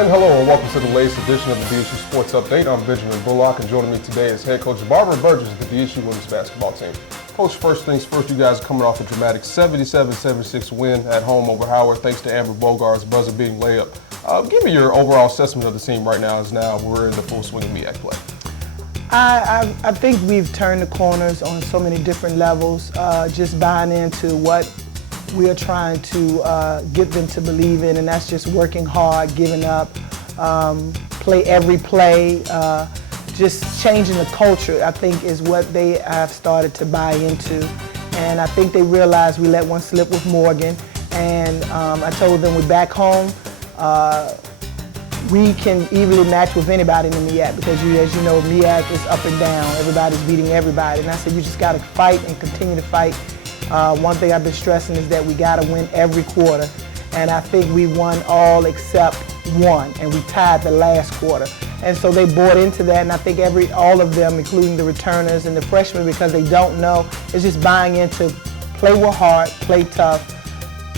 And hello and welcome to the latest edition of the DSU Sports Update. I'm Benjamin Bullock, and joining me today is head coach Barbara Burgess of the DSU women's basketball team. Coach, first things first, you guys are coming off a dramatic 77-76 win at home over Howard thanks to Amber Bogart's buzzer beating layup. Give me your overall assessment of the team right now as now we're in the full swing of MEAC play. I think we've turned the corners on so many different levels, just buying into what we are trying to get them to believe in, and that's just working hard, giving up, play every play, just changing the culture, I think, is what they have started to buy into. And I think they realized we let one slip with Morgan, and I told them we're back home. We can evenly match with anybody in the MEAC because, as you know, MEAC is up and down. Everybody's beating everybody. And I said, you just got to fight and continue to fight. One thing I've been stressing is that we got to win every quarter. And I think we won all except one, and we tied the last quarter. And so they bought into that, and I think all of them, including the returners and the freshmen, because they don't know, is just buying into play with heart, play tough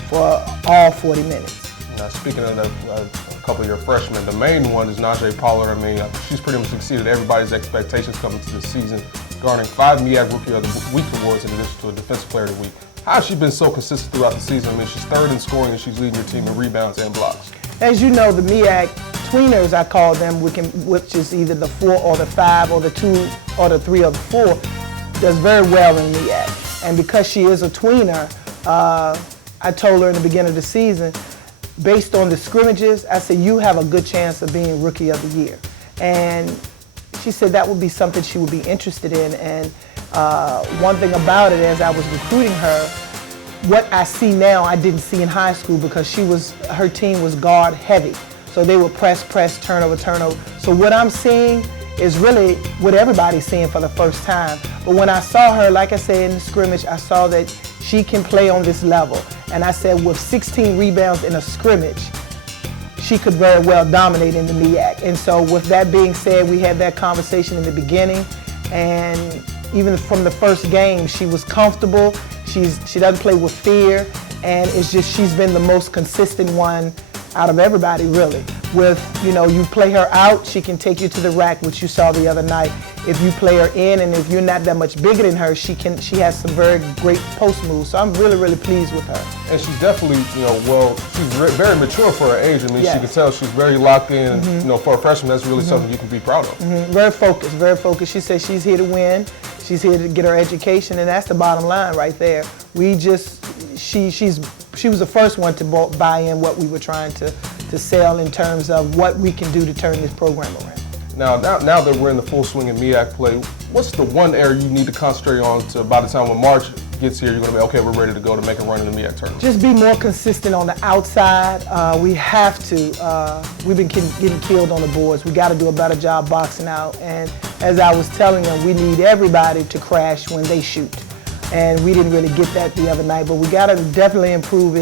for all 40 minutes. Now, speaking of a couple of your freshmen, the main one is Najee Pollard. I mean, she's pretty much exceeded everybody's expectations coming to the season, garnering 5 MEAC Rookie of the Week awards in addition to a Defensive Player of the Week. How has she been so consistent throughout the season? I mean, she's third in scoring and she's leading your team in rebounds and blocks. As you know, the MEAC tweeners, I call them, which is either the 4 or the 5 or the 2 or the 3 or the 4, does very well in MEAC. And because she is a tweener, I told her in the beginning of the season, based on the scrimmages, I said, you have a good chance of being Rookie of the Year. And she said that would be something she would be interested in. And one thing about it, as I was recruiting her, what I see now I didn't see in high school because her team was guard heavy. So they would press, turnover. So what I'm seeing is really what everybody's seeing for the first time. But when I saw her, like I said in the scrimmage, I saw that she can play on this level. And I said with 16 rebounds in a scrimmage, she could very well dominate in the MEAC. And so with that being said, we had that conversation in the beginning, and even from the first game, she was comfortable. She doesn't play with fear, and it's just she's been the most consistent one out of everybody, really. With, you play her out, she can take you to the rack, which you saw the other night. If you play her in, and if you're not that much bigger than her, she has some very great post moves. So I'm really, really pleased with her. And she's definitely, she's very mature for her age. I mean, yes. She can tell she's very locked in. For a freshman, that's really something you can be proud of. Very focused. She says she's here to win. She's here to get her education, and that's the bottom line right there. She was the first one to buy in what we were trying to sell in terms of what we can do to turn this program around. Now that we're in the full swing of MEAC play, what's the one area you need to concentrate on to, by the time when March gets here, you're going to be, okay, we're ready to go to make a run in the MEAC tournament? Just be more consistent on the outside. We have to. We've been getting killed on the boards. We got to do a better job boxing out. And as I was telling them, we need everybody to crash when they shoot. And we didn't really get that the other night, but we got to definitely improve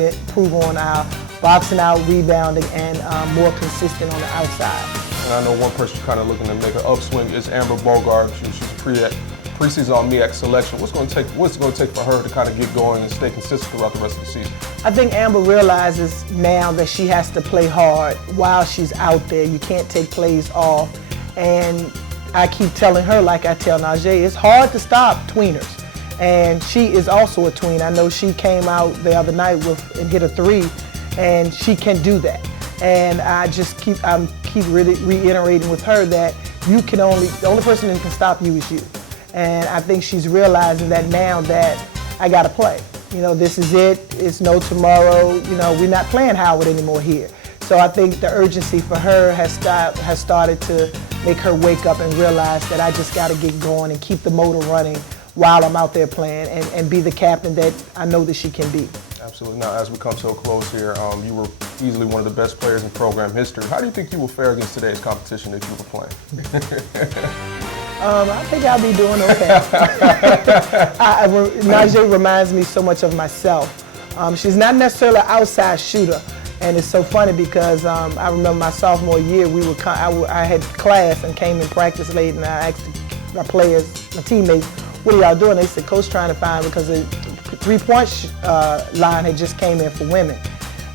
on our boxing out, rebounding, and more consistent on the outside. And I know one person kind of looking to make an upswing is Amber Bogart. She's preseason on MEAC selection. What's it going to take for her to kind of get going and stay consistent throughout the rest of the season? I think Amber realizes now that she has to play hard while she's out there. You can't take plays off. And I keep telling her, like I tell Najee, it's hard to stop tweeners. And she is also a tween. I know she came out the other night and hit a 3, and she can do that. And I just keep really reiterating with her that the only person that can stop you is you. And I think she's realizing that now that I got to play. This is it. It's no tomorrow. We're not playing Howard anymore here. So I think the urgency for her has started to make her wake up and realize that I just got to get going and keep the motor running while I'm out there playing and be the captain that I know that she can be. Absolutely. Now, as we come to a close here, you were easily one of the best players in program history. How do you think you will fare against today's competition if you were playing? I think I'll be doing okay. Najee reminds me so much of myself. She's not necessarily an outside shooter, and it's so funny because I remember my sophomore year, I had class and came in practice late, and I asked my players, my teammates, what are y'all doing? They said, Coach trying to find, because the three-point line had just came in for women.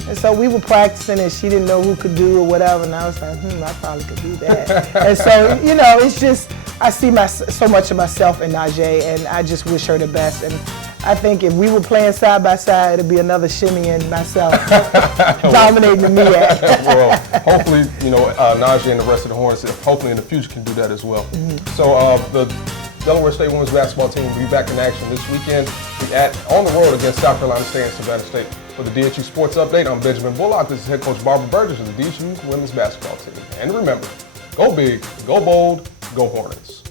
And so we were practicing and she didn't know who could do or whatever, and I was like, I probably could do that. And so, you know, it's just, I see so much of myself in Najee, and I just wish her the best. And I think if we were playing side by side, it'd be another Shimmy and myself dominating the MEAC. Well, hopefully, you know, Najee and the rest of the Hornets, hopefully in the future, can do that as well. So the Delaware State women's basketball team will be back in action this weekend on the road against South Carolina State and Savannah State. For the DSU Sports Update, I'm Benjamin Bullock. This is head coach Barbara Burgess of the DSU women's basketball team. And remember, go big, go bold, go Hornets.